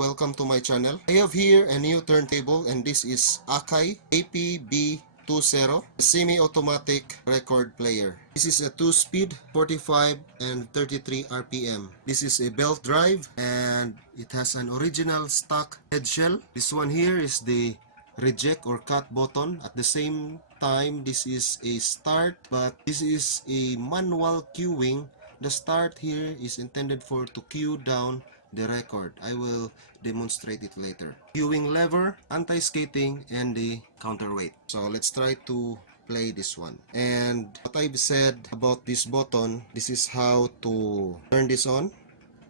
Welcome to my channel. I have here a new turntable, and this is Akai AP-B20 semi-automatic record player. This is a 2-speed 45 and 33 RPM. This is a belt drive and it has an original stock headshell. This one here is the reject or cut button. At the same time, this is a start, but this is a manual queuing. The start here is intended for to queue down the record. I will demonstrate it later. Queuing lever, anti-skating, and the counterweight. So let's try to play this one. And what I've said about this button, this is how to turn this on.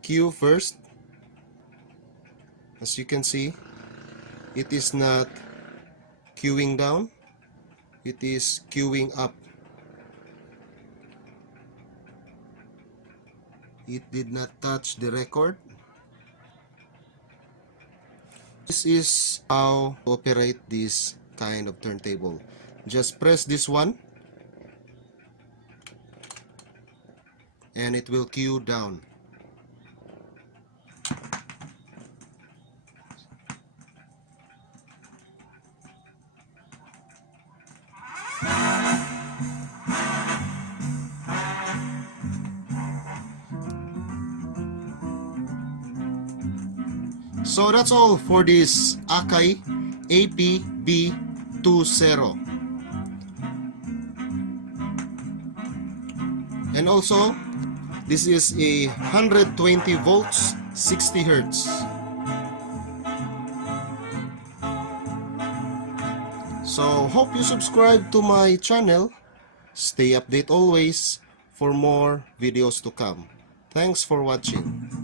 Queue first. As you can see, it is not queuing down, it is queuing up. It did not touch the record. This is how to operate this kind of turntable. Just press this one and it will queue down. So that's all for this Akai AP-B20. And also, this is a 120 volts, 60 hertz. So hope you subscribe to my channel. Stay updated always for more videos to come. Thanks for watching.